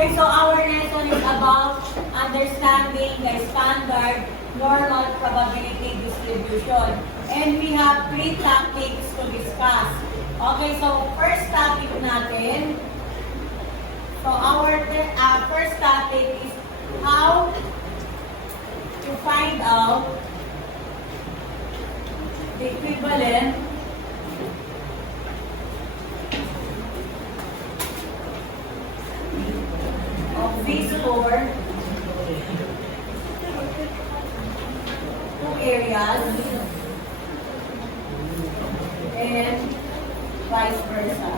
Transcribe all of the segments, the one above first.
Okay, so our lesson is about understanding the standard normal probability distribution. And we have 3 topics to discuss. Okay, so first topic natin. So our first topic is how to find out the equivalent of V-score to areas and vice versa.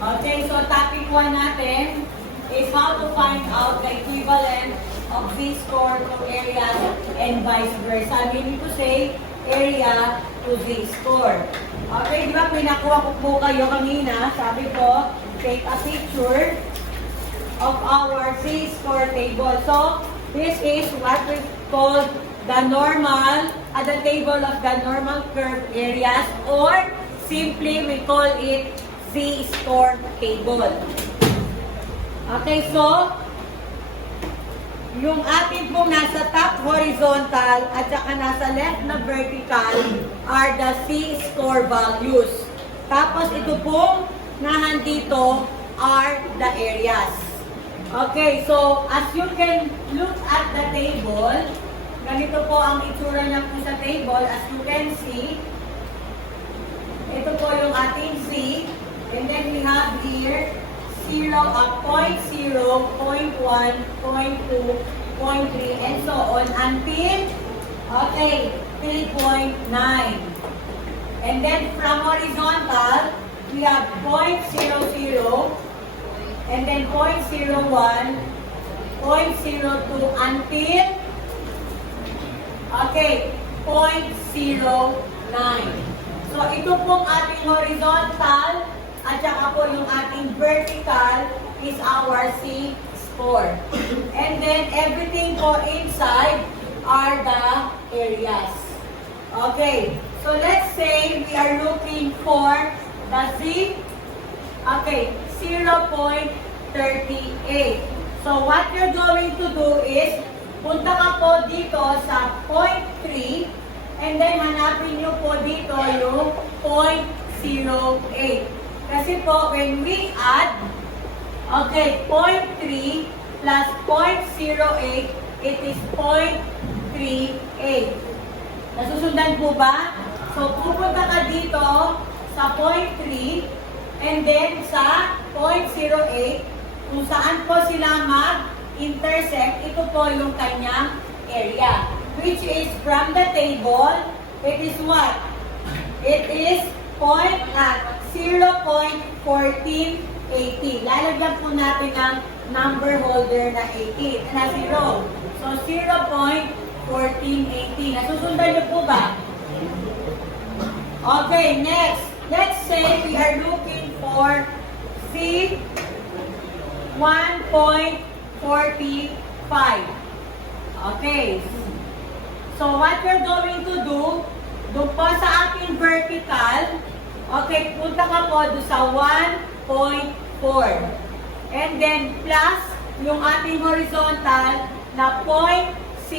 Okay, so topic 1 natin is how to find out the equivalent of Z-score to areas and vice versa. Meaning to say, area to Z-score. Okay, di ba pinakuha ko po kayo kanina, sabi ko, take a picture of our Z-score table. So, this is what we call the normal, the table of the normal curve areas, or simply we call it Z-score table. Okay, so, yung ating pong nasa top horizontal at saka nasa left na vertical are the Z-score values. Tapos ito pong nahandito are the areas. Okay, so as you can look at the table, ganito po ang itsura niya po sa table. As you can see, ito po yung ating Z. And then we have here 0, 0.0, 0.1, 0.2, 0.3, and so on until, okay, 3.9. And then from horizontal, we have 0.00, and then 0.01, 0.02 until, okay, 0.09. So ito pong ating horizontal, at saka po yung ating vertical is our Z-score. And then everything po inside are the areas. Okay, so let's say we are looking for the Z, okay, 0.38. So what you're going to do is, punta ka po dito sa 0.3 and then hanapin nyo po dito yung 0.08. Kasi po, when we add, okay, 0.3 plus 0.08, it is 0.38. Nasusundan po ba? So, pupunta ka dito sa 0.3 and then sa 0.08, kung saan po sila mag-intersect, ito po yung kanyang area. Which is from the table, it is what? It is 0.1418. Lalagyan po natin ang number holder na 18, na 0. So, 0.1418. Nasusundan niyo po ba? Okay, next. Let's say we are looking for C 1.45. Okay. So, what we're going to do, doon po sa ating vertical, okay, punta ka po doon sa 1.4. And then, plus yung ating horizontal na 0.05.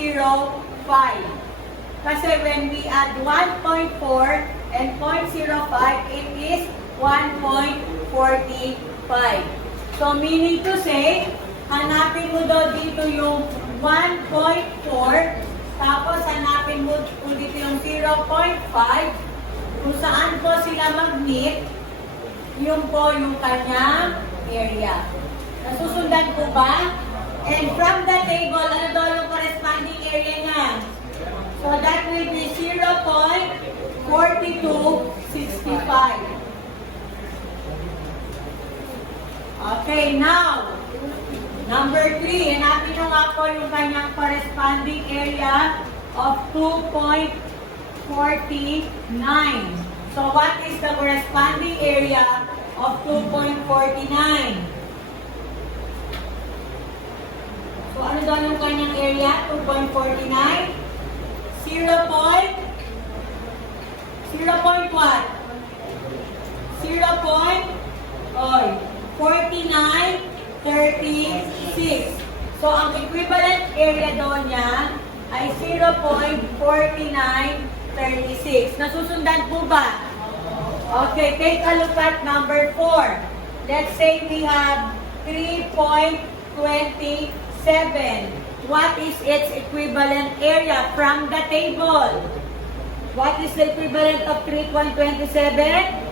Kasi when we add 1.4 and 0.05, it is 1.45. So, meaning to say, hanapin mo daw dito yung 1.4, tapos hanapin mo dito yung 0.5, kung saan po sila mag-meet, yun po yung kanyang area. Nasusundan po ba? And from the table, ano daw yung corresponding area niya? So that will be 0.4265. Okay, now, number 3, hanapin nyo nga po yung kanyang corresponding area of 2.49. So, what is the corresponding area of 2.49? So, ano daw yung kanyang area? 2.49? 0 point what? 0.0 Oy, 49, 36. So, ang equivalent area doon niya ay 0.4936. Nasusundan po ba? Okay, take a look at number 4. Let's say we have 3.27. What is its equivalent area from the table? What is the equivalent of 3.27?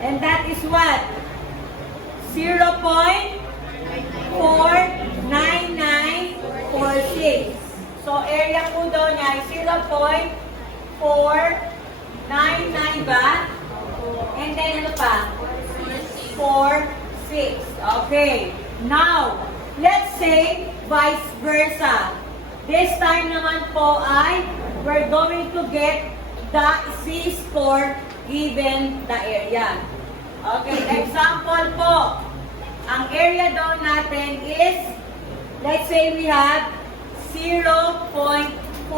And that is what? 0.499946. So, area po doon ay 0.499 ba? And then ano pa? 46. Okay. Now, let's say vice versa. This time naman po ay we're going to get the C-score given the area. Okay, example po. Ang area daw natin is, let's say we have 0.4969.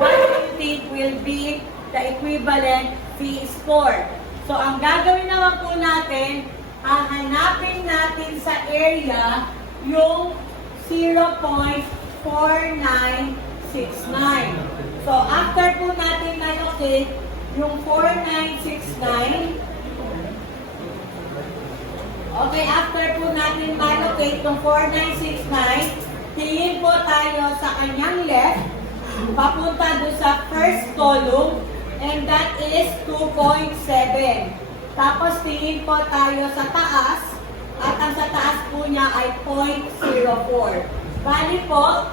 What do you think will be the equivalent C-score? So, ang gagawin naman po natin, hahanapin natin sa area yung 0.4969. So, after po natin na-locate yung 4969, okay, after po natin ma-locate yung 4969, tingin po tayo sa kanyang left, papunta doon sa first column, and that is 2.7. Tapos tingin po tayo sa taas, at ang sa taas po niya ay 0.04. Bali po,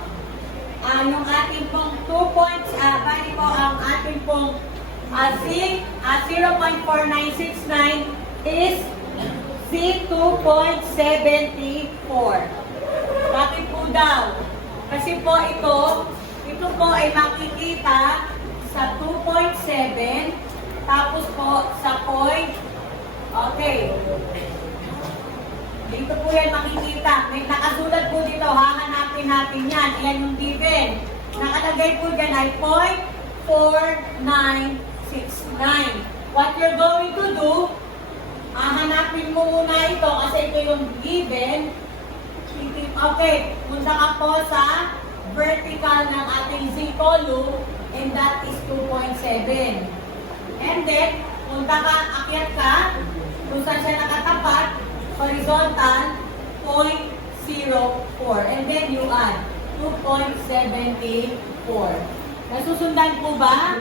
yung ating pong 2 points, bali po ang ating pong 0.4969 is C2.74. Bakit po daw? Kasi po ito po ay makikita sa 2.7, tapos po sa point, okay. Dito po yan makikita. May nakasulat po dito, hahanapin natin yan. Yan yung given. Nakalagay po dyan ay 0.4969. What you're going to do, hanapin mo muna ito kasi ito yung given. Okay, punta ka po sa vertical ng ating Z column, and that is 2.7. And then, punta ka, akyat ka, kung saan siya nakatapat, horizontal, 0.04. And then you add 2.74. Nasusundan po ba?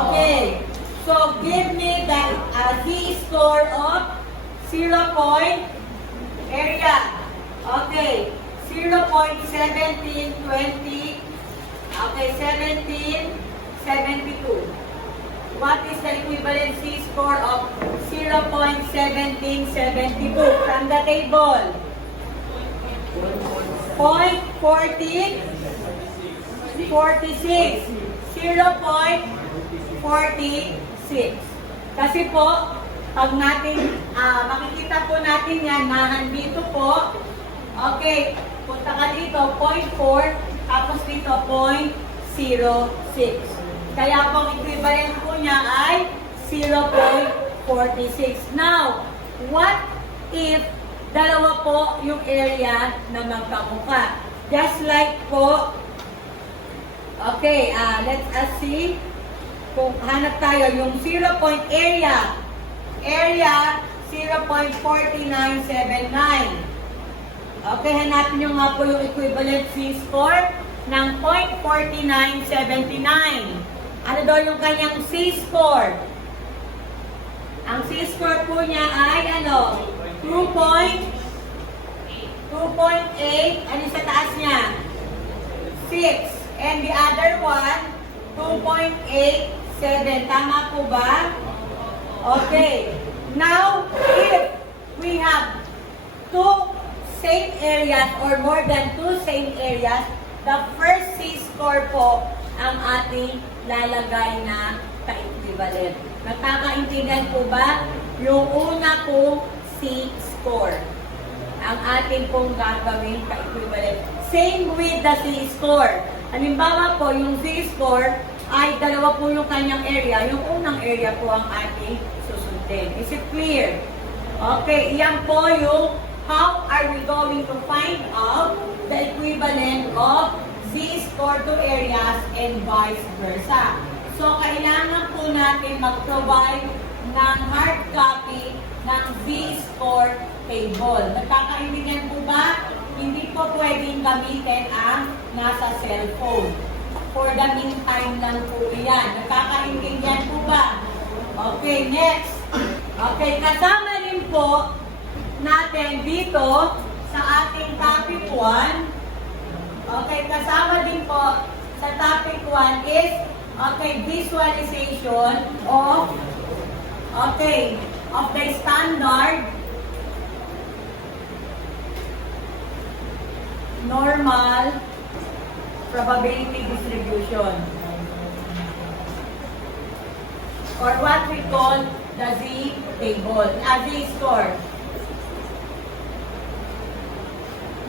Okay. So, give me the Z-score of 0. Area. Okay. 0.1720. Okay, 1772. What is the equivalent Z-score of 0.1772 from the table? 0.46. 0.46. Kasi po, pag natin, makikita po natin yan, dito po, okay, punta ka dito, 0.4, tapos dito, 0.06. Kaya po, equivalent po niya ay 0.46. Now, what if dalawa po yung area na magkamuka? Just like po, okay, let's see, kung hanap tayo yung 0 point area, 0.4979. Okay, hanapin nyo nga po yung equivalent C-score ng 0.4979. Ano daw yung kanyang C-score? Ang C-score po niya ay ano? 2.8. Ano sa taas niya? 6. And the other one, 2.87. Tama po ba? Okay. Now, if we have two same areas or more than two same areas, the first C-score po ang ating lalagay na ka-equivalent. Nakakaintindihan po ba? Yung una pong C-score ang ating pong gagawin ka-equivalent. Same with the C-score. Halimbawa po, yung C-score ay dalawa po yung kanyang area. Yung unang area po ang ating susunod. natin. Is it clear? Okay, iyan po yung how are we going to find out the equivalent of z-score to areas and vice versa. So, kailangan po natin mag-provide ng hard copy ng z-score table. Nagkakaintindihan po ba? Hindi po pwedeng gamitin ang nasa cellphone. For the meantime lang po yan. Nagkakaintindihan po ba? Okay, next. Okay, kasama rin po natin dito sa ating topic 1. Okay, kasama din po sa topic 1 is visualization of the standard normal probability distribution, or what we call the z-table, z-score.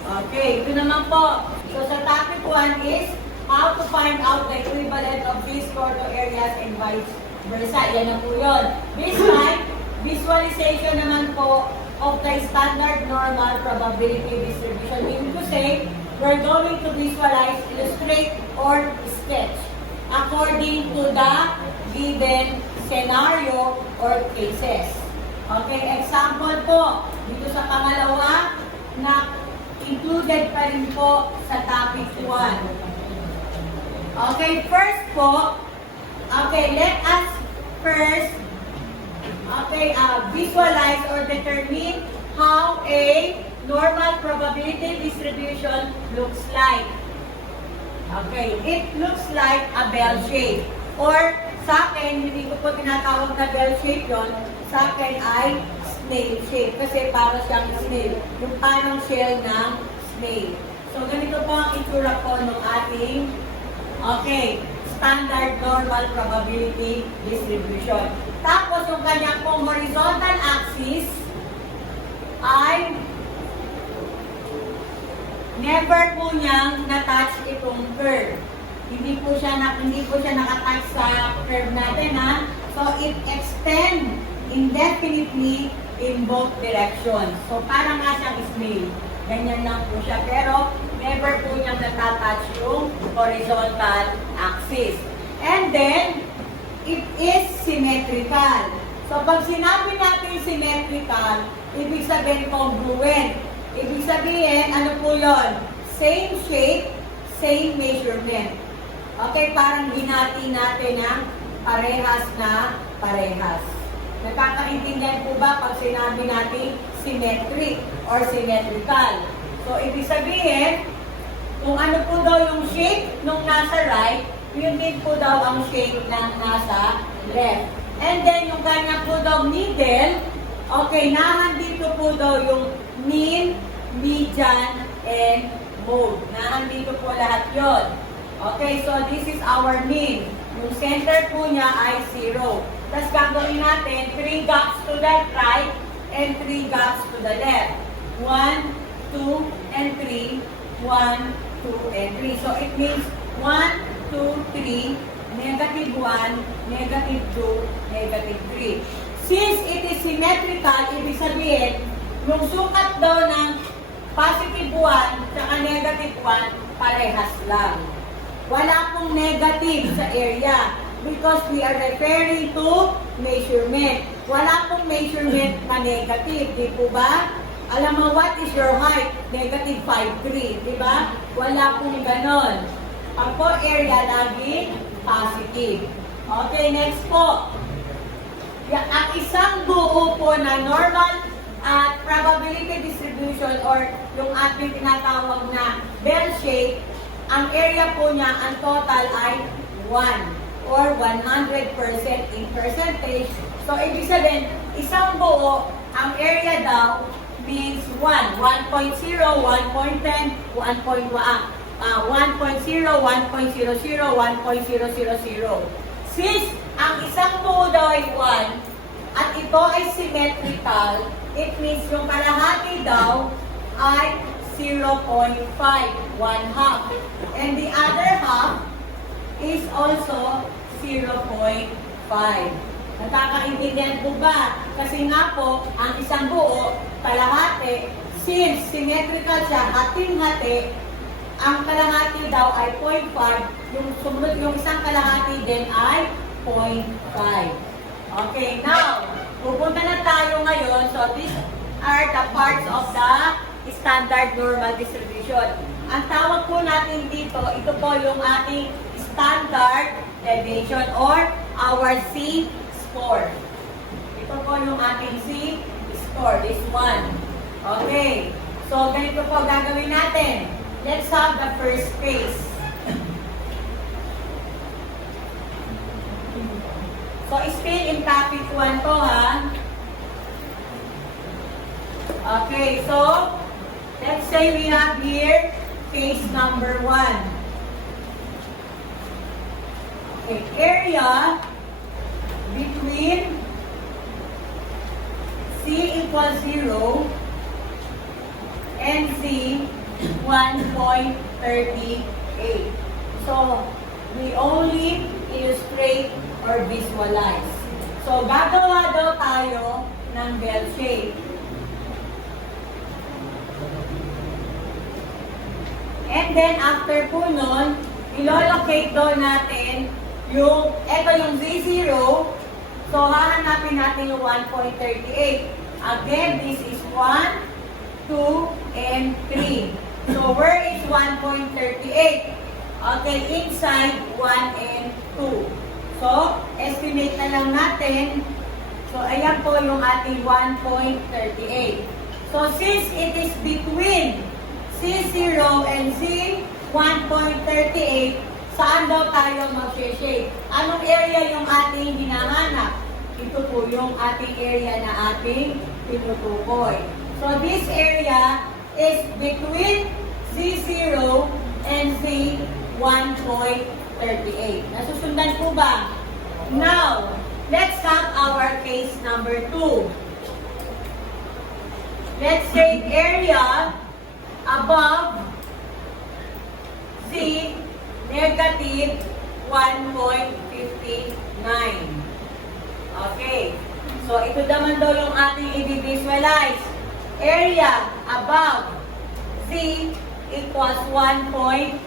Okay, ito naman po. So sa topic 1 is how to find out the equivalent of z-score to areas and vice versa. Yan na po yun. This time, visualization naman po of the standard normal probability distribution. Meaning to say, we're going to visualize, illustrate, or sketch according to the given scenario or cases. Okay, example po, dito sa pangalawa na included pa rin po sa topic 1. Okay, first po, let us first visualize or determine how a normal probability distribution looks like. Okay, it looks like a bell shape. Or sa akin, hindi ko po tinatawag na bell shape yon. Sa akin ay snail shape. Kasi para siyang snail. Yung parang shell ng snail. So, ganito po ang itsura po ng ating standard normal probability distribution. Tapos, yung kanyang pong horizontal axis ay never po niyang na-touch itong curve. Hindi po siya nakatouch sa curve natin, ha? So, it extends indefinitely in both directions. So, parang nga siyang snail. Ganyan lang po siya. Pero, never po niyang natatouch yung horizontal axis. And then, it is symmetrical. So, pag sinabi natin symmetrical, ibig sabihin congruent. Ibig sabihin, ano po yun? Same shape, same measurement. Okay, parang hinati natin ng parehas na parehas. Nakakaintindihan po ba pag sinabi natin symmetric or symmetrical? So, ibig sabihin, kung ano po daw yung shape nung nasa right, yun din po daw ang shape ng nasa left. And then, yung kanya po daw middle, nandito po daw yung mean, median, and mode. Nandito po lahat yon. Okay, so this is our mean. Yung center po niya ay 0. Tapos gagawin natin 3 gaps to the right and 3 gaps to the left. 1, 2, and 3. 1, 2, and 3. So it means 1, 2, 3, negative 1, negative 2, negative 3. Since it is symmetrical, ibig sabihin, yung sukat daw ng positive 1 at negative 1, parehas lang. Wala pong negative sa area because we are referring to measurement. Wala pong measurement na negative, di po ba? Alam mo, what is your height? Negative 5'3", di ba? Wala pong ganon. Ang po area lagi positive. Okay, next po. Ang isang buo po na normal probability distribution or yung ating tinatawag na bell shape, ang area po niya, ang total ay 1 or 100% in percentage. So, ibig sabihin, isang buo, ang area daw means 1, 1.0, 1.10, 1.0, 1.00, 1.000. Since ang isang buo daw ay 1 at ito ay symmetrical, it means yung kalahati daw ay 0.5, 1/2. And the other half is also 0.5. Nagkakaintindihan po ba? Kasi nga po, ang isang buo, kalahati, since symmetrical siya, hating-hati, ang kalahati daw ay 0.5, yung sumunod, yung isang kalahati din ay 0.5. Okay, now, pupunta na tayo ngayon. So, these are the parts of the standard normal distribution. Ang tawag po natin dito, ito po yung ating standard deviation or our C-score. Ito po yung ating C-score, this one. Okay, so ganito po gagawin natin. Let's have the first case. So, still in topic 1 to, ha? Okay, so, let's say we have here case number 1. Okay, area between C equals 0 and C 1.38. So, we only illustrate or visualize. So, gagawa daw tayo ng bell shape. And then, after po nun, ilolocate daw natin yung, eto yung Z0. So, hahanapin natin yung 1.38. Again, this is 1, 2, and 3. So, where is 1.38? Okay, inside 1 and 2. So, estimate na lang natin. So, ayan po yung ating 1.38. So, since it is between C0 and C1.38, saan daw tayo mag-shape? Anong area yung ating hinahanap? Ito po yung ating area na ating tinutukoy. So, this area is between C0 and C1.38. Nasusundan po ba? Now, let's have our case number 2. Let's say area above C negative 1.59. Okay. So, ito naman daw yung ating i-visualize. Area above C equals 1.59.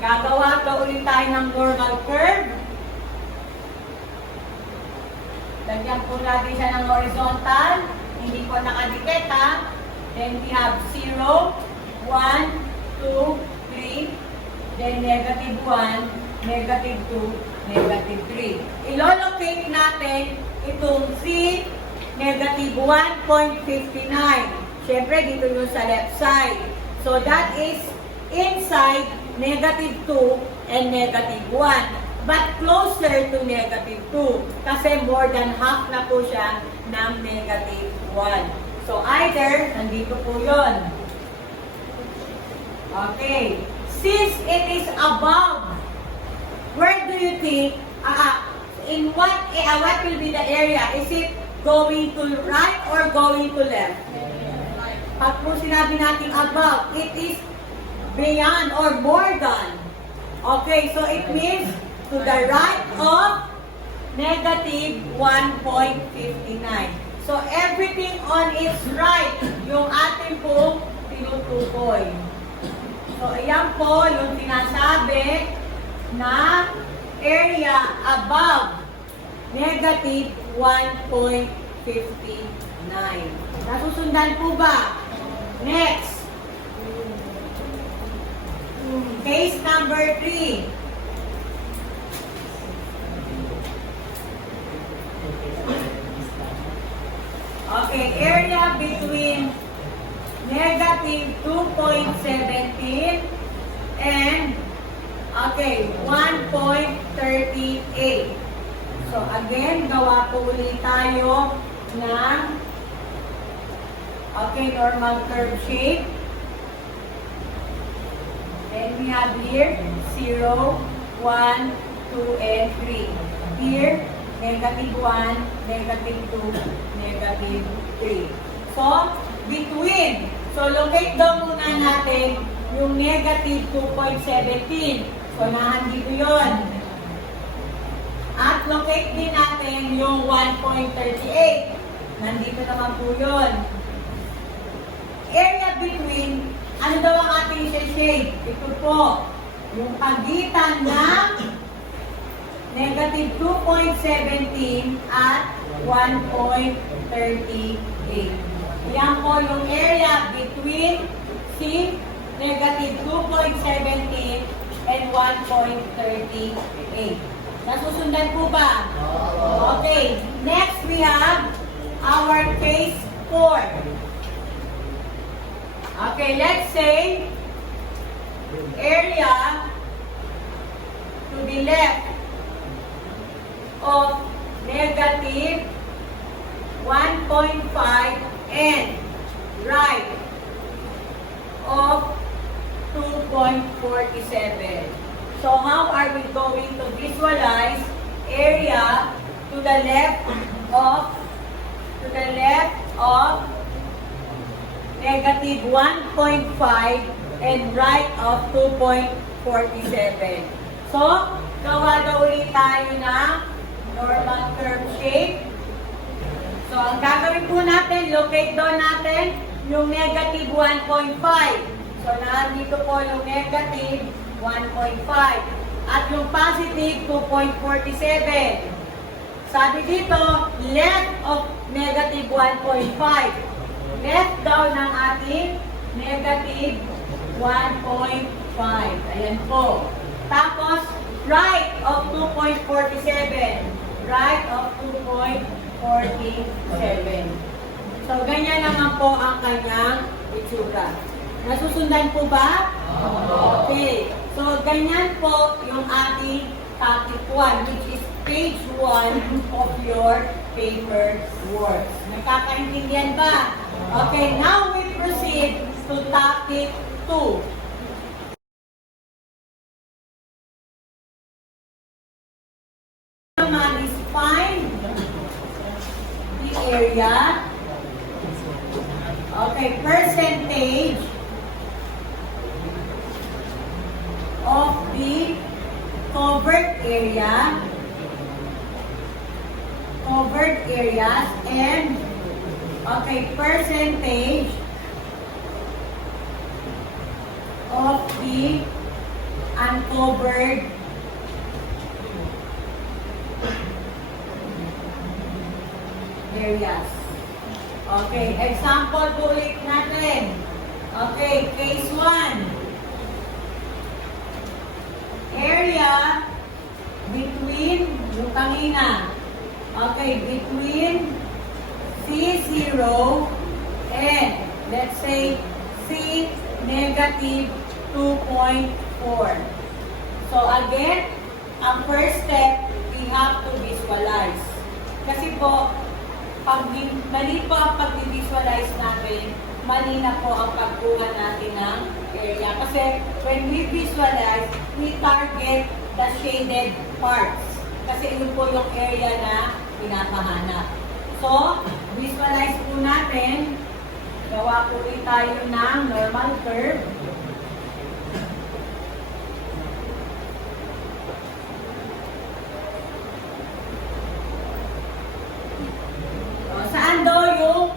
Gagawa daw ulit tayo ng normal curve. Lagyan po natin siya ng horizontal. Hindi po nakadikit, ha? Then we have 0, 1, 2, 3. Then negative 1, negative 2, negative 3. Ilolocate natin itong C negative 1.59. Siyempre, dito yung sa left side. So, that is inside negative 2 and negative 1. But closer to negative 2. Kasi more than half na po siya ng negative 1. So, either, nandito po yun. Okay. Since it is above, where do you think, in what will be the area? Is it going to right or going to left? Pag po sinabi natin above, it is beyond or more than. Okay, so it means to the right of negative 1.59. So everything on its right, yung ating pong tinutukoy. So ayan po yung sinasabi na area above negative 1.59. Nasusundan po ba? Next. Case number 3. Okay, area between negative 2.17 and okay, 1.38. So again, gawa po ulit tayo ng okay, normal curve shape. Then we have here 0, 1, 2, and 3. Here, negative 1, negative 2, negative 3. So, between. So, locate daw muna natin yung negative 2.17. So, nandito yun. At locate din natin yung 1.38. Nandito naman po yun. Area between, ano daw ang ating shade? Ito po, yung pagitan ng negative 2.17 at 1.38. Yan po yung area between negative 2.17 and 1.38. Nasusundan po ba? Okay. Next, we have our case 4. Okay, let's say area to the left of negative 1.5 and right of 2.47. So how are we going to visualize area to the left of negative 1.5 and right of 2.47. So, gawa daw ulit tayo ng normal curve shape. So, ang gagawin po natin, locate doon natin yung negative 1.5. So, nandito po yung negative 1.5. At yung positive 2.47. Sabi dito, left of negative 1.5. Left daw ng ating negative 1.5. Ayan po. Tapos, right of 2.47. Right of 2.47. So, ganyan naman po ang kanyang itsura. Nasusundan po ba? Okay. So, ganyan po yung ating topic 1, which is page 1 of your paper works. Nakakaintindihan ba? Okay, now we proceed to topic 2. Naman is find the area. Okay, percentage of the covered areas and percentage of the uncovered areas. Okay, example po ulit natin. Okay, case 1. Area between yung kanina. Okay, between C0 and let's say C negative 2.4. So again, ang first step, we have to visualize. Kasi po, pag mali po ang pag-visualize natin, mali na po ang pagkuha natin ng area. Kasi when we visualize, we target the shaded parts. Kasi yun po yung area na pinapahanap. So, visualize po natin. Gawa po rin tayo ng normal curve. So, saan daw yung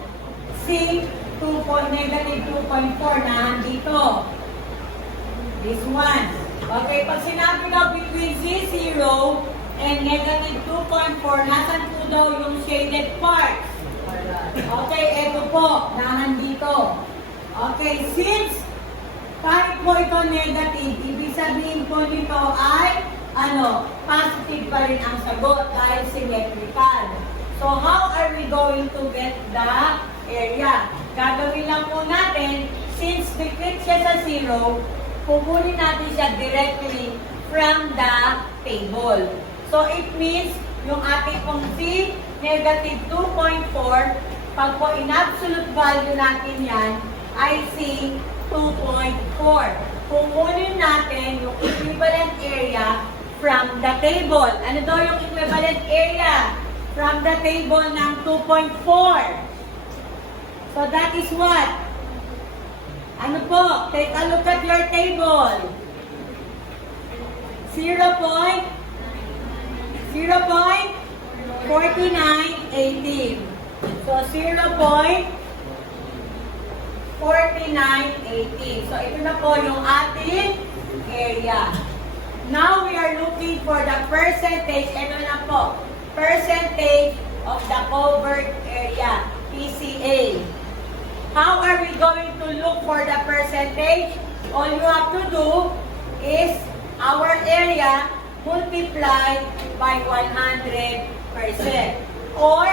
negative 2.4 na dito? This one. Okay, pag sinabi daw between C0 and negative 2.4, nasan po daw yung shaded parts? Okay, eto po, nandito. Okay, since kahit po ito negative, ibig sabihin po nito ay positive pa rin ang sagot dahil symmetrical. So, how are we going to get the area? Gagawin lang po natin, since decrease siya sa 0, kukunin natin siya directly from the table. So, it means, yung ating pong C, negative 2.4, pag po in absolute value natin yan, ay C 2.4. Kukunin natin yung equivalent area from the table. Ano daw yung equivalent area? From the table ng 2.4. So, that is what? Ano po? Take a look at your table. 0.009. 0.4918. So, 0.4918. So, ito na po yung ating area. Now, we are looking for the percentage. Ito na po. Percentage of the covered area. PCA. How are we going to look for the percentage? All you have to do is our area multiplied by 100%. Or,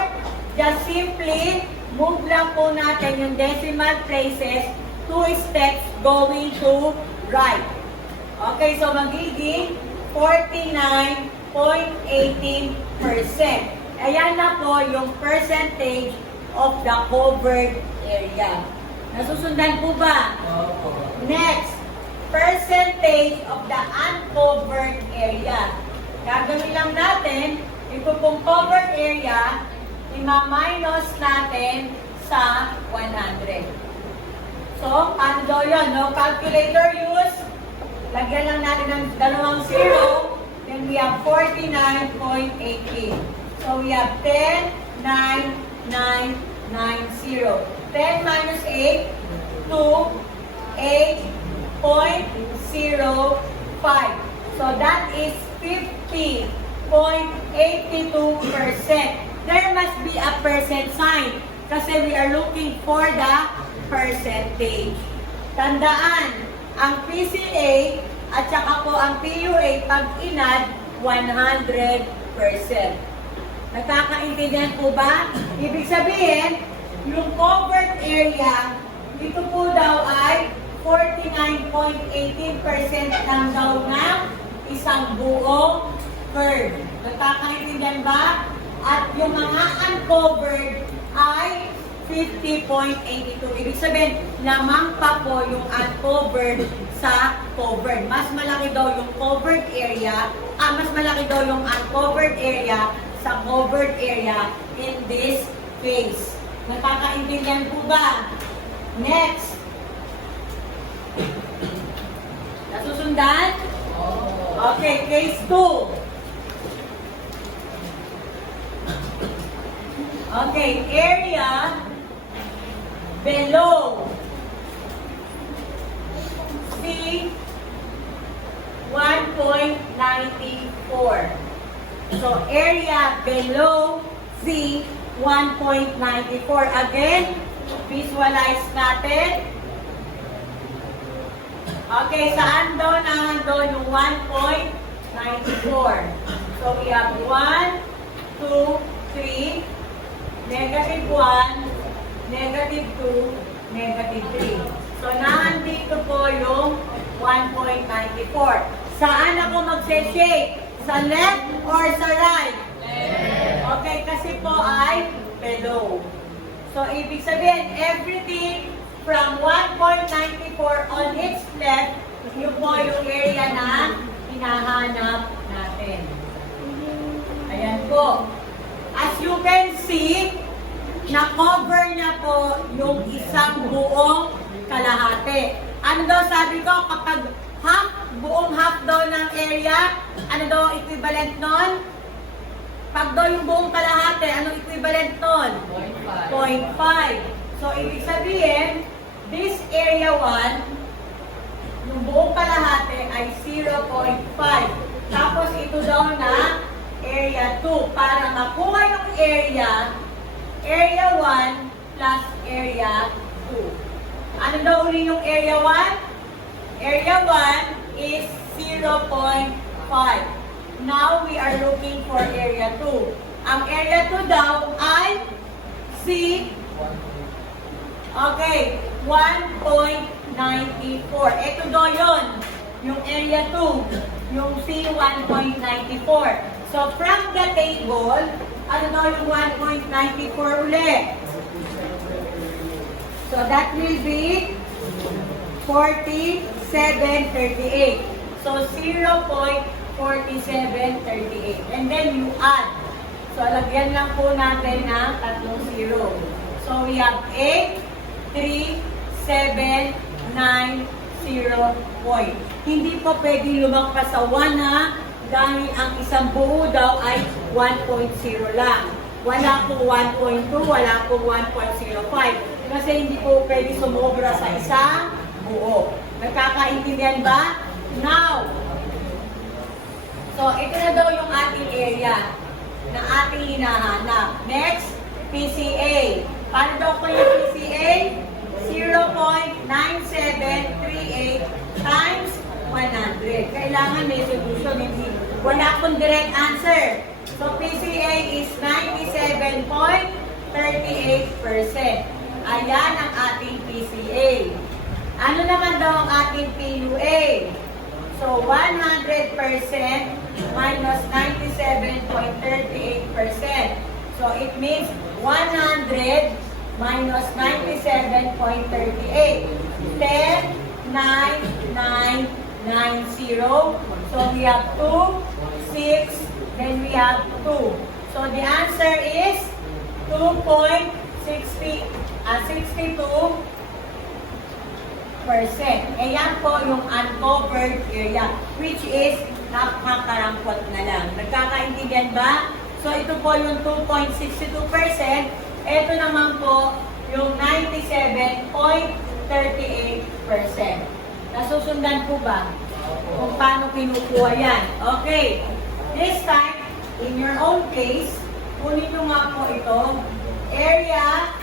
just simply, move lang po natin yung decimal places 2 steps going to right. Okay, so magiging 49.18%. Ayan na po yung percentage of the covered area. Nasusundan po ba? Next, percentage of the uncovered area. Gagawin lang natin, ito pong covered area, ima-minus natin sa 100. So, ano daw yun? No calculator use. Lagyan lang natin ng dalawang zero. Then we have 49.18. So, we have 10,990. 10 minus 8, 2, 8.05. So, that is 50.82%. There must be a percent sign kasi we are looking for the percentage. Tandaan, ang PCA at saka po ang PUA pag inad 100%. Nakakaintindihan po ba? Ibig sabihin, yung covered area, ito po daw ay 49.18% lang daw ng isang buong curve. Nakakaintindihan ba? At yung mga uncovered ay 50.82. Ibig sabihin, lamang pa po yung uncovered sa covered. Mas malaki daw yung covered area, mas malaki daw yung uncovered area sa covered area in this case. Nakakaintindihan po ba? Next. Nasusundan? Okay, case 2. Okay, area below C 1.94. So, area below C 1.94. Again, visualize natin. Okay, saan daw nandun yung 1.94? So, we have 1, 2, 3, negative 1, negative 2, negative 3. So, nandito po yung 1.94. Saan ako magse-shake? Sa left or sa right? Left. Okay, kasi po ay below. So, ibig sabihin, everything from 1.94 on its left, yun po yung area na hinahanap natin. Ayan po. As you can see, na-cover na po yung isang buong kalahati. Ano daw sabi ko, kapag buong half daw ng area, ano daw ang equivalent nun? Pag daw yung buong kalahati, anong equivalent nun? 0.5. So, ibig sabihin, this area 1, yung buong kalahati ay 0.5. Tapos ito daw na area 2. Para makuha yung area 1 plus area 2. Ano daw uli yung area 1? Area 1 is 0.5. Now, we are looking for area 2. Ang area 2 daw ay C. Okay, 1.94. Ito daw yun. Yung area 2. Yung C, 1.94. So, from the table, ano daw yung 1.94 ulit? So, that will be 4738. So, 0.4738. And then you add. So, lagyan lang po natin ng tatlong zero. So, we have 83790 point. Hindi po pwede lumagpas sa 1 ha. dahil ang isang buo daw ay 1.0 lang. Wala po 1.2, wala po 1.05. Kasi hindi po pwede sumobra sa isang buo. Nagkakaintindihan ba? Now, so ito na daw yung ating area na ating hinahanap. Next, PCA. Paano daw po yung PCA? 0.9738 times 100. Kailangan may solution. Hindi. Wala akong direct answer. So, PCA is 97.38%. Ayan ang ating PCA. Ano naman daw ang ating PUA? So, 100% minus 97.38%. So, it means 100 minus 97.38. 10, 9, 9, 90. So, we have 2, 6, then we have 2. So, the answer is 62%. Ayan po yung uncovered area, which is napakarampot na lang. Nagkakaintindihan ba? So, ito po yung 2.62%. Ito naman po yung 97.38%. Nasusundan po ba? Kung paano kinukuha yan. Okay. This time, in your own case, kunin nyo nga po ito. Area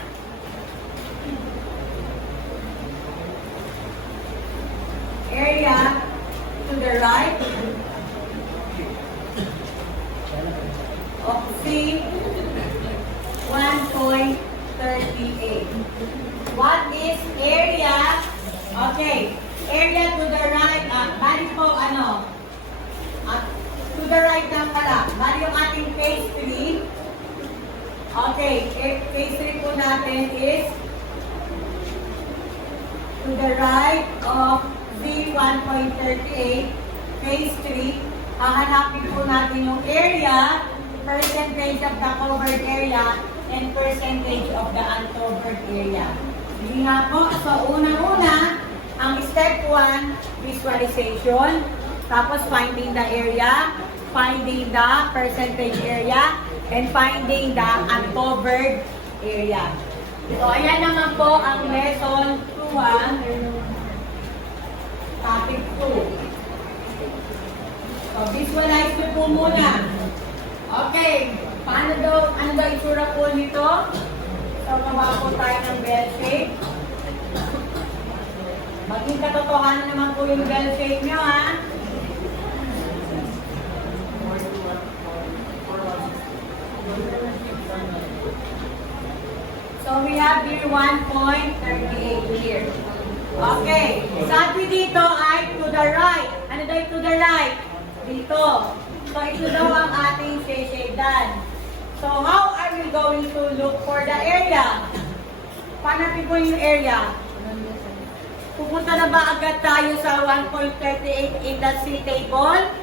to the right of C 1.38. What is area? Okay. Area to the right. Bali po ano? To the right lang pala. Bali yung ating case 3. Okay. Case 3 po natin is to the right of Z 1.38. Case 3. Hahanapin po natin yung area, percentage of the covered area, and percentage of the uncovered area. Sige nga po. So, unang-una, ang step 1, visualization. Tapos, finding the area, finding the percentage area, and finding the uncovered area. So, ayan naman po ang lesson 2, topic 2. So, visualize nyo po muna. Okay. Ano daw itsura po nito? So, gawa po tayo ng bell shape. Maging katotohanan naman po yung bell shape nyo, ha? So, we have here 1.38 here. Okay. Sabi dito ay to the right. Ano daw yung to the right? Dito. So, ito daw ang ating shade-shadean. So, how are we going to look for the area? Panapin po yung area. Pupunta na ba agad tayo sa 1.38 in the C table?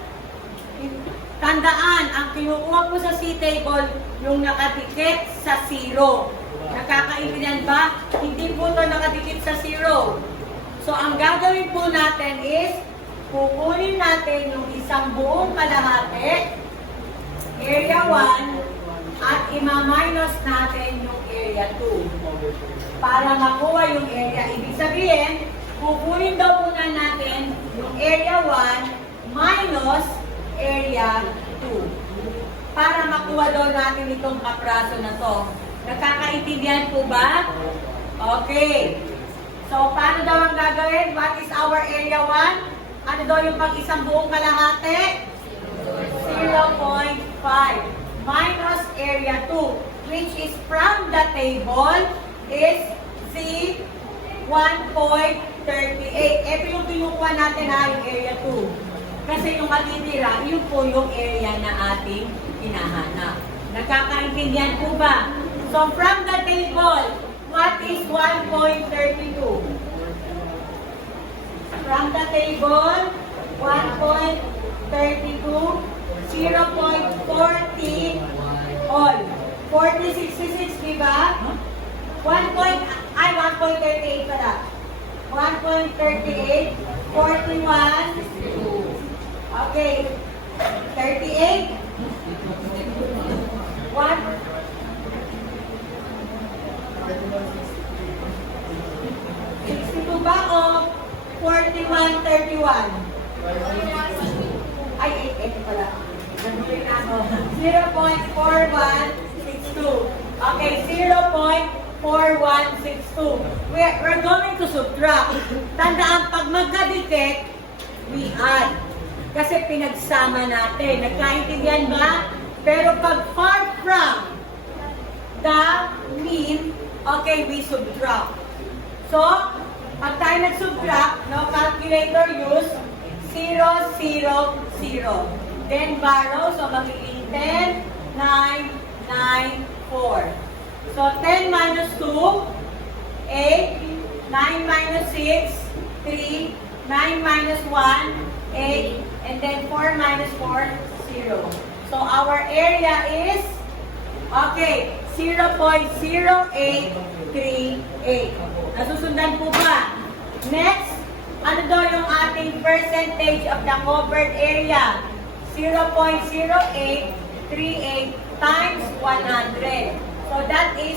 Tandaan, ang kinukuha po sa C table, yung nakadikit sa 0. Nakakaintindihan ba? Hindi po ito nakadikit sa 0. So, ang gagawin po natin is, kukunin natin yung isang buong kalahati, area 1, at ima-minus natin yung area 2. Para makuha yung area. Ibig sabihin, kukunin daw muna natin yung area 1 minus area 2. Para makuha daw natin itong kapraso na to. Nakakaintindihan po ba? Okay. So, paano daw ang gagawin? What is our area 1? Ano daw yung pag-isang buong kalahati? 0.5 minus area 2, which is from the table is C 1.38. Ito yung kinukuha natin na yung area 2. Kasi yung matitira, yun po yung area na ating hinahanap. Nakakaintindihan po ba? So from the table, what is 1.32? From the table, 1.32, 0.40 all. 4066, diba? 1.38 pala. 1.38, 41, okay. 38? 1? 62 ba o 41, 31? Ay, pala. Nagulin na ako. 0.4162. Okay, 0.4162. We're going to subtract. Tandaan, pag magkadikit, we add. Kasi pinagsama natin. Nagkaintindihan ba? Pero pag far from the mean, okay, we subtract. So, pag tayo nag-subtract, no, calculator use 0, 0, 0. Then borrow, so magiging 10, 9, 9, 4. So, 10 minus 2, 8, 9 minus 6, 3, 9 minus 1, 8, and then 4 minus 4, 0. So, our area is, okay, 0.0838. Nasusundan po ba? Next, ano daw yung ating percentage of the covered area? 0.0838 times 100. So that is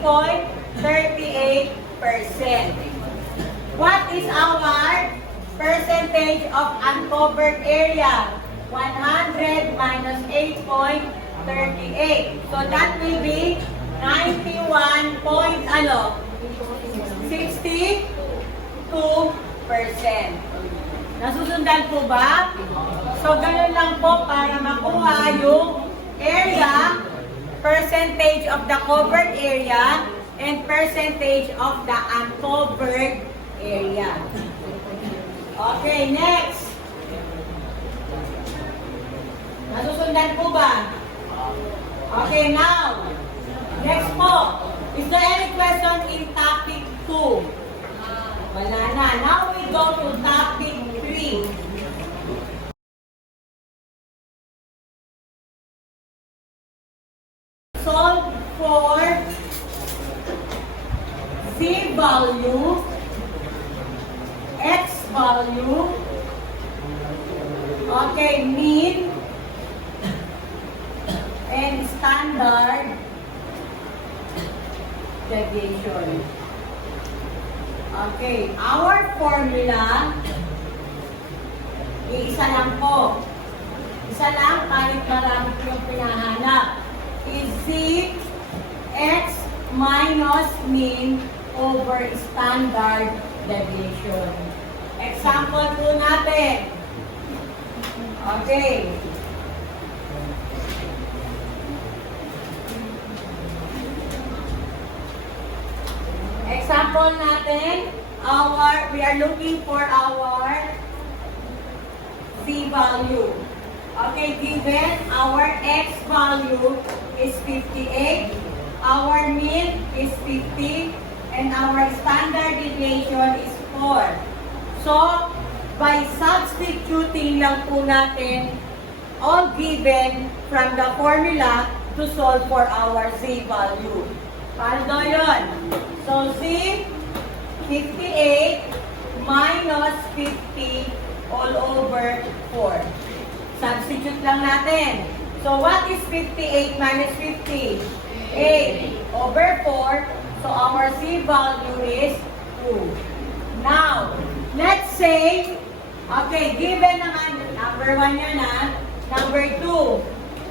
8.38%. What is our percentage of uncovered area? 100 minus 8.38. So that will be 91 point, 62%. Nasusundan po ba? So, ganun lang po para makuha yung area, percentage of the covered area, and percentage of the uncovered area. Okay, next. Nasusundan po ba? Okay, now. Next po. Is there any question in topic 2? Wala na. Now we go to topic 3. Solve for Z value, X value, okay, mean, and standard deviation. Okay, our formula, isa lang po. Isa lang, kahit marami ko yung pinahanap. Is Z X minus mean over standard deviation. Example po natin. Okay. Example natin, we are looking for our Z value. Okay, given our X value is 58, our mean is 50, and our standard deviation is 4. So, by substituting lang po natin all given from the formula to solve for our Z value. Paano daw yun? So, Z, 58 minus 50 all over 4. Substitute lang natin. So, what is 58 minus 50? 8 over 4. So, our Z value is 2. Now, let's say, okay, given naman, number 1 yun ha. Number 2,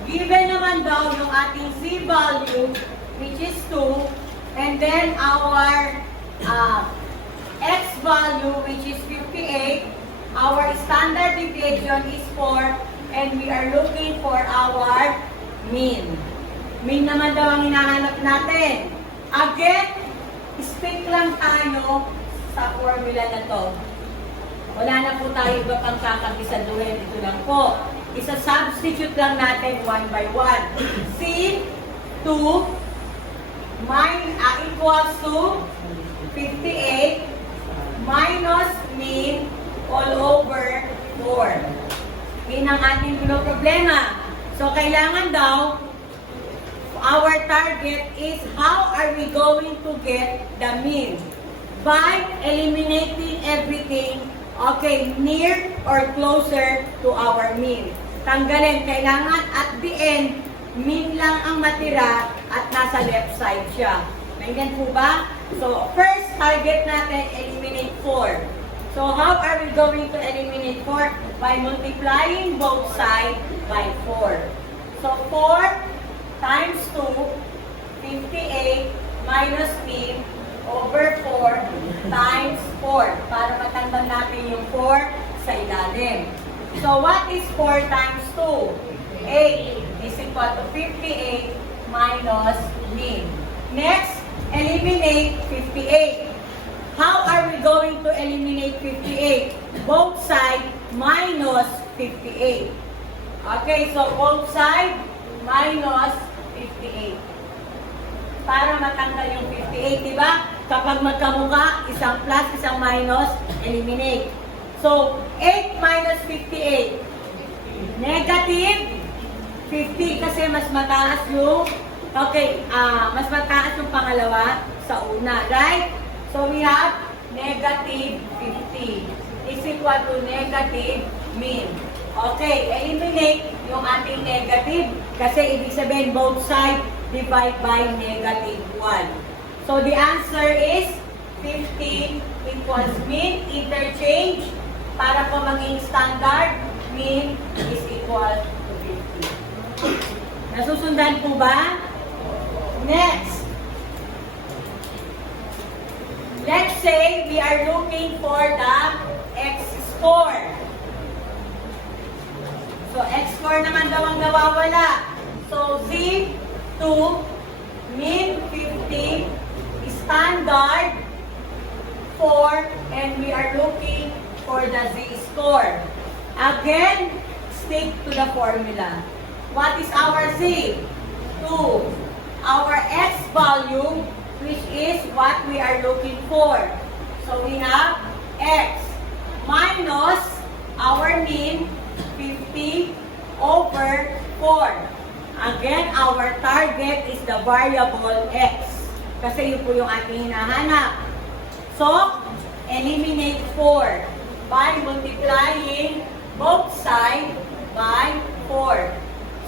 given naman daw yung ating Z value, which is 2, and then our X value, which is 58, our standard deviation is 4, and we are looking for our mean. Mean naman daw ang hinahanap natin. Again, stick lang tayo sa formula na to. Wala na po tayo iba pang kakabisaduhin. Ito lang po. Isa-substitute lang natin one by one. C, 2, equals to 58 minus mean all over 4. Yun ang ating problema. So, kailangan daw, our target is how are we going to get the mean? By eliminating everything, okay, near or closer to our mean. tanggalin. Kailangan at the end, mean lang ang matira at nasa left side siya. Ganyan po ba? So, first target natin, eliminate 4. So, how are we going to eliminate 4? By multiplying both sides by 4. So, 4 times 2, 58 minus mean over 4 times 4. Para matandang natin yung 4 sa ilalim. So, what is 4 times 2? 8 is equal to 58 minus mean. Next, eliminate 58. How are we going to eliminate 58? Both sides minus 58. Okay, so both sides minus 58. Para matanggal yung 58, di ba? Kapag magkamukha, isang plus, isang minus, eliminate. So, 8 minus 58. Negative 50 kasi mas mataas yung, mas mataas yung pangalawa sa una, right? So we have negative 50 is equal to negative mean. Okay, eliminate yung ating negative kasi ibig sabihin both sides divide by negative 1. So the answer is 50 equals mean, interchange para po maging standard, mean is equal to 50. Nasusundan po ba? Next. Let's say we are looking for the x-score. So, x-score naman daw ang nawawala. So, Z2, mean 50, standard 4, and we are looking for the z-score. Again, stick to the formula. What is our z? 2. Our x value, which is what we are looking for. So we have x minus our mean, 50 over 4. Again, our target is the variable x. Kasi yun po yung ating hinahanap. So, eliminate 4 by multiplying both sides by 4.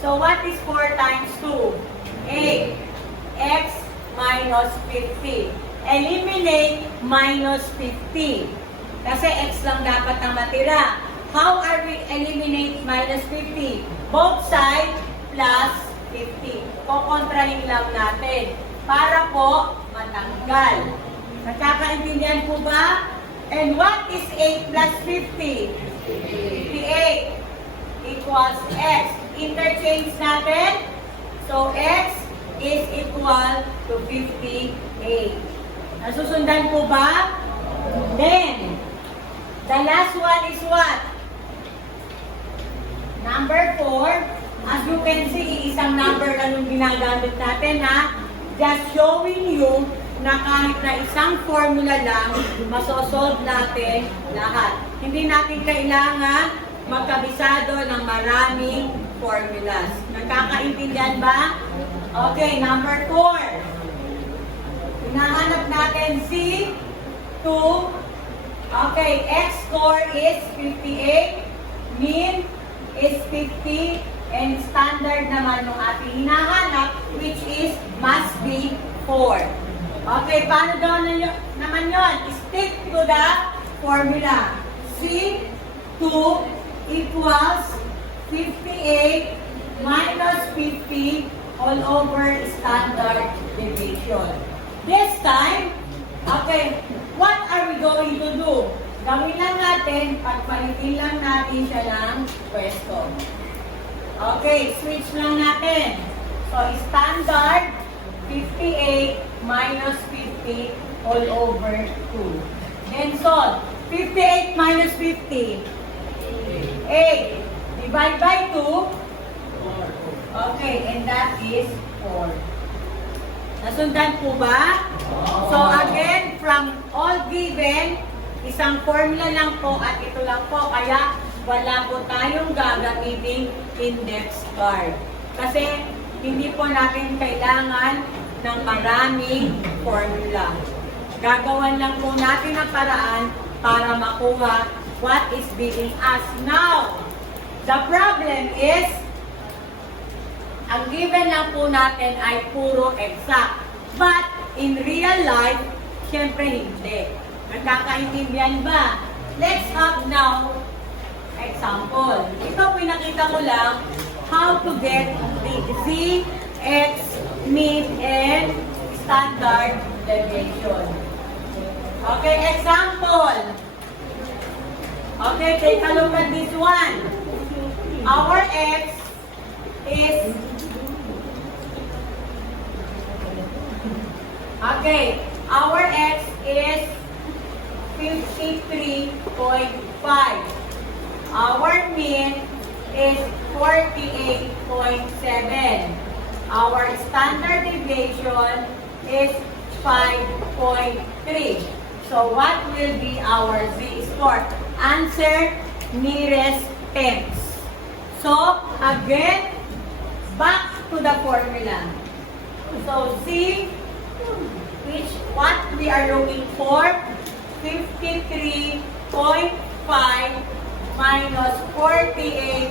So, what is 4 times 2? 8. X minus 50. Eliminate minus 50. Kasi x lang dapat ang matira. How are we eliminate minus 50? Both sides plus 50. Kukontrahin lang natin para po matanggal. Nakakaintindihan po ba? And what is 8 plus 50? 58 equals x. Interchange natin. So, x is equal to 58. Nasusundan po ba? Then, the last one is what? Number 4. As you can see, isang number lang yung ginagamit natin, ha? Just showing you na kahit na isang formula lang, masosolve natin lahat. Hindi natin kailangan magkabisado ng maraming formulas. Nakakaintindihan ba? Okay, number 4. Hinahanap natin C2. Okay, x score is 58. Mean is 50. And standard naman ng ating hinahanap, which is must be 4. Okay, paano daw naman yun? Stick to the formula. C2 equals 58 minus 50 all over standard deviation. This time, okay, what are we going to do? Gawin lang natin, pagpalitin lang natin siya ng pwesto. Okay, switch lang natin. So, standard 58 minus 50 all over 2. Then solve. 58 minus 50. 8. Divide by 2. Okay, and that is 4. Nasundan po ba? So again, from all given, isang formula lang po at ito lang po. Kaya wala po tayong gagamiting index card. Kasi hindi po natin kailangan ng maraming formula. Gagawan lang po natin ang paraan para makuha what is being asked. Now, The problem is, ang given lang po natin ay puro exact. But, in real life, syempre hindi. Nagkakaintindihan ba? Let's have now example. Ito pinakita ko lang how to get the Z, X, mean, and standard deviation. Okay, example. Okay, take a look at this one. Our X is our X is 53.5. Our mean is 48.7. Our standard deviation is 5.3. So what will be our Z score? Answer, nearest tens. So again, back to the formula. So Z, which what we are looking for, 53.5 minus 48.7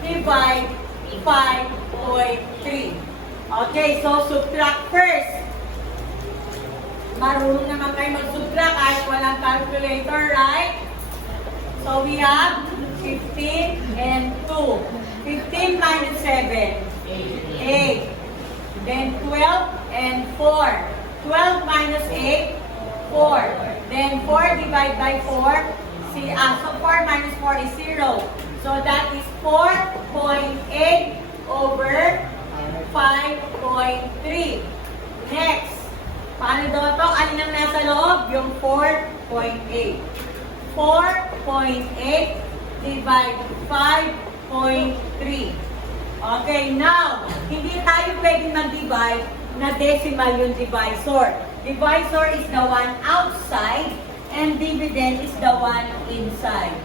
divide 5.3. Okay, so subtract first. Marunong naman kayo mag-subtract kahit walang calculator, right? So we have 15 and 2. 15 minus 7, 8. Then 12 and 4. 12 minus 8, 4. Then 4 divided by 4. So 4 minus 4 is 0. So that is 4.8 over 5.3. Next. Paano daw ito? Alin ang nasa loob? Yung 4.8. 4.8 divide 5.3. Okay, now, hindi tayo pwedeng mag-divide na decimal yung divisor. Divisor is the one outside and dividend is the one inside.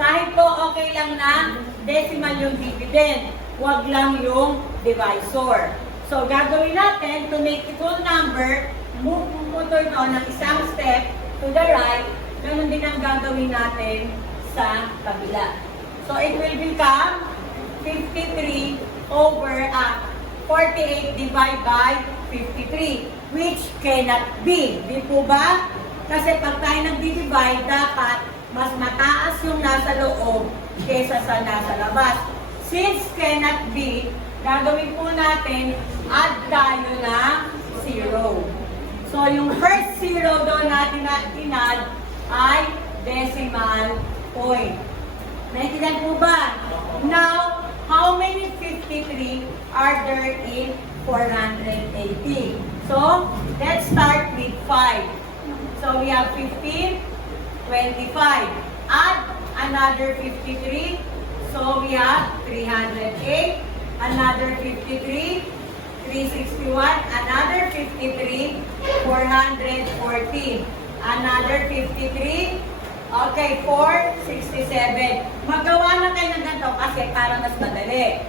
Kahit po okay lang na decimal yung dividend, wag lang yung divisor. So, gagawin natin to make it whole number, move motor no ng isang step to the right, ganun din ang gagawin natin sa kabila. So, it will become 53 over 48 divided by 53, which cannot be. Di po ba? Kasi pag tayo nag-divide, dapat mas mataas yung nasa loob kesa sa nasa labas. Since cannot be, gagawin po natin, add tayo na 0. So, yung first 0 doon natin na in-add ay decimal point. Naintindihan po ba? Now, how many 53 are there in 480? So, let's start with 5. So, we have 15, 25. Add another 53. So, we have 308. Another 53. 361. Another 53. 414. Another 53. Okay, 467. Magawa na kayo ng ganito kasi para mas madali.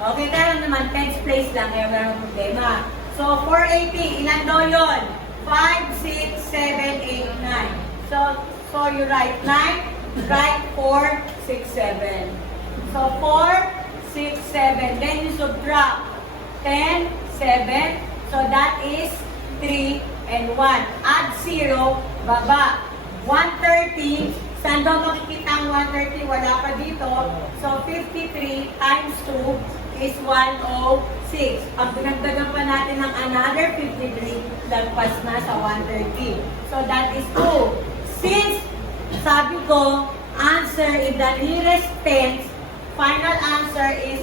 Okay, kaya naman 10th place lang, kaya wala nang problema. So, 480, ilan daw yun? 5, 6, 7, 8, 9. So you write 9, write 4, 6, 7. So, 4, 6, 7. Then you subtract 10, 7. So, that is 3 and 1. Add 0, baba. 130, saan daw makikita ang 130? Wala pa dito. So, 53 times 2 is 106. Pag pinagdagan pa natin ng another 53, lagpas na sa 130. So, that is 2. Since, sabi ko, answer in the nearest tens, final answer is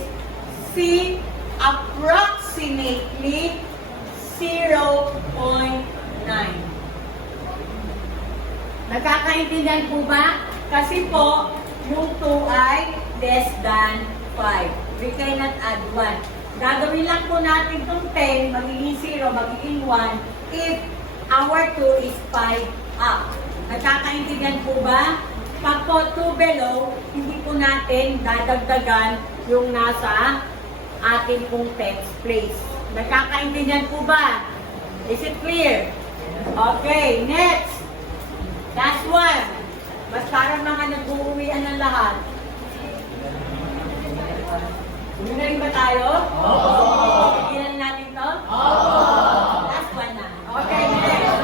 C, approximately 0.9. Nagkakaintindihan po ba? Kasi po, yung 2 ay less than 5. We cannot add 1. Gagawin lang po natin itong 10, magiging 0, magiging 1, if our 2 is 5 up. Nagkakaintindihan po ba? Pag po 2 below, hindi po natin dadagdagan yung nasa ating pong text place. Nagkakaintindihan po ba? Is it clear? Okay, next. Last one. Mas parang mga nag-uuwian ng lahat. Rin ba tayo? Oo. Tigilan natin to? Oo. Last one na. Okay, next.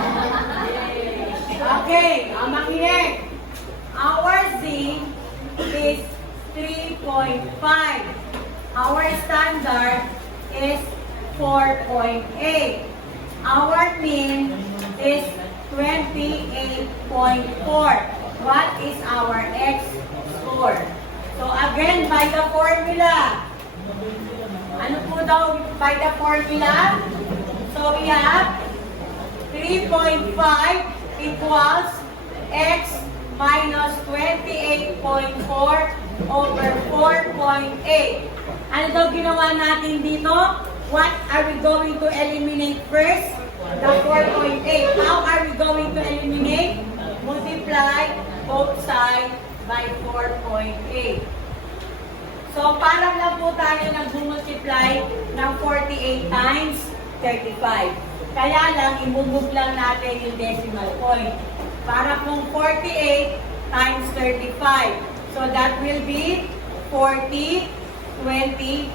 Okay, makinig. Our Z is 3.5. Our standard is 4.8. Our mean is 28.4. What is our X score? So again, by the formula. Ano po daw by the formula? So we have 3.5 equals X minus 28.4 over 4.8. Ano daw ginawa natin dito? What are we going to eliminate first? The 4.8. How are we going to eliminate? Multiply both sides by 4.8. So, parang lang po tayo nag-multiply ng 48 times 35. Kaya lang, imumove lang natin yung decimal point. Para pong 48 times 35. So, that will be 40, 24.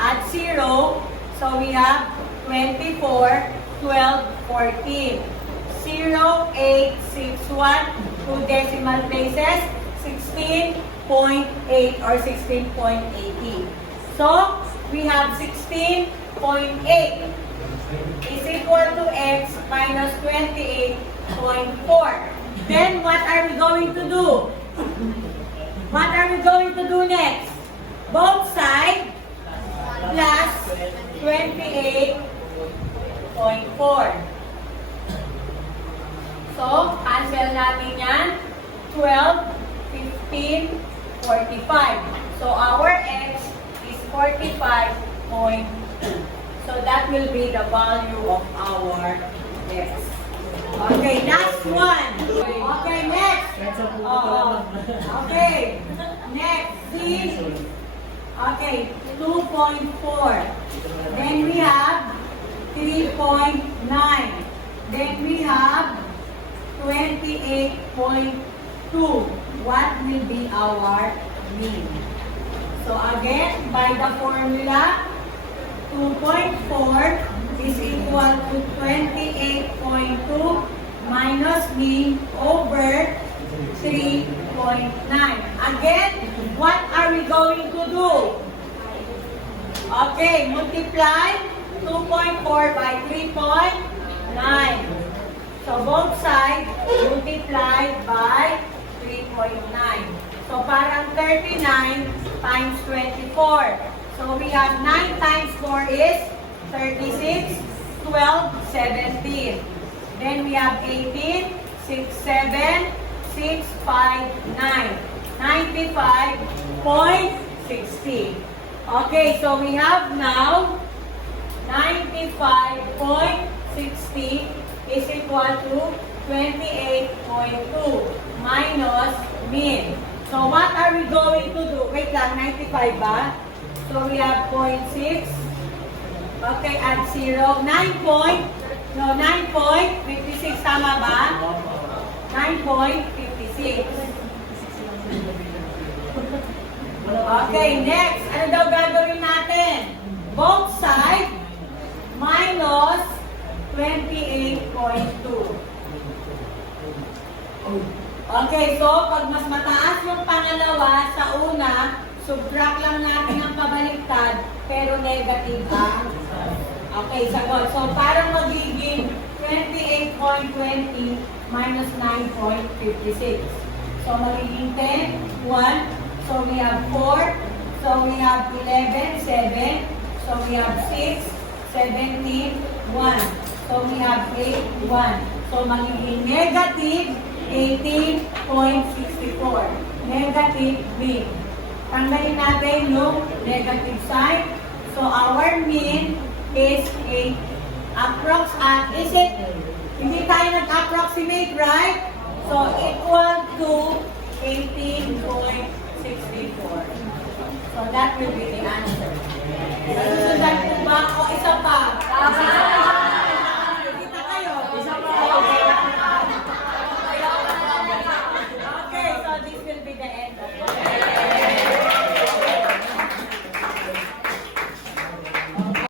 Add 0. So, we have 24, 12, 14. 0, 8, 6, 1. 2 decimal places. 16.8 or 16.80. So, we have 16.8 is equal to X minus 28.4. Then, what are we going to do? What are we going to do next? Both sides plus 28.4. So, cancel natin yan. 12, 15, 45. So, our X is 45.2. So, that will be the value of our X. Okay, last one. Okay, next. Okay, next. Z. Okay, 2.4. Then we have 3.9. Then we have 28.2. What will be our mean? So again, by the formula, 2.4 is equal to 28.2 minus mean over 3.9. Again, what are we going to do? Okay, multiply 2.4 by 3.9. So both sides multiplied by 3.9. So parang 39 times 24. So we have 9 times 4 is 36, 12, 17. Then we have 18, 6, 7, 6, 5, 9. 95.60. Okay, so we have now 95.60 is equal to 28.2 minus mean. So what are we going to do? Wait lang, 95 ba? So we have 0.6. Okay, add 0. 9.56 tama ba? 9.56. Okay, next. Ano daw gagawin natin? Both sides minus 28.2. Okay, so pag mas mataas yung pangalawa sa una, subtract lang natin ang pabaliktad, pero negative ang. Okay, sagot. So parang magiging 28.20 minus 9.56. So magiging 10, 1. So we have 4. So we have 11, 7. So we have 6, 17, 1. So we have 8, 1. So magiging negative 18.64. Negative mean. Tanggalin natin yung negative sign. So our mean is 8. Is it? Hindi tayo nag-approximate, right? So equal to 18.64.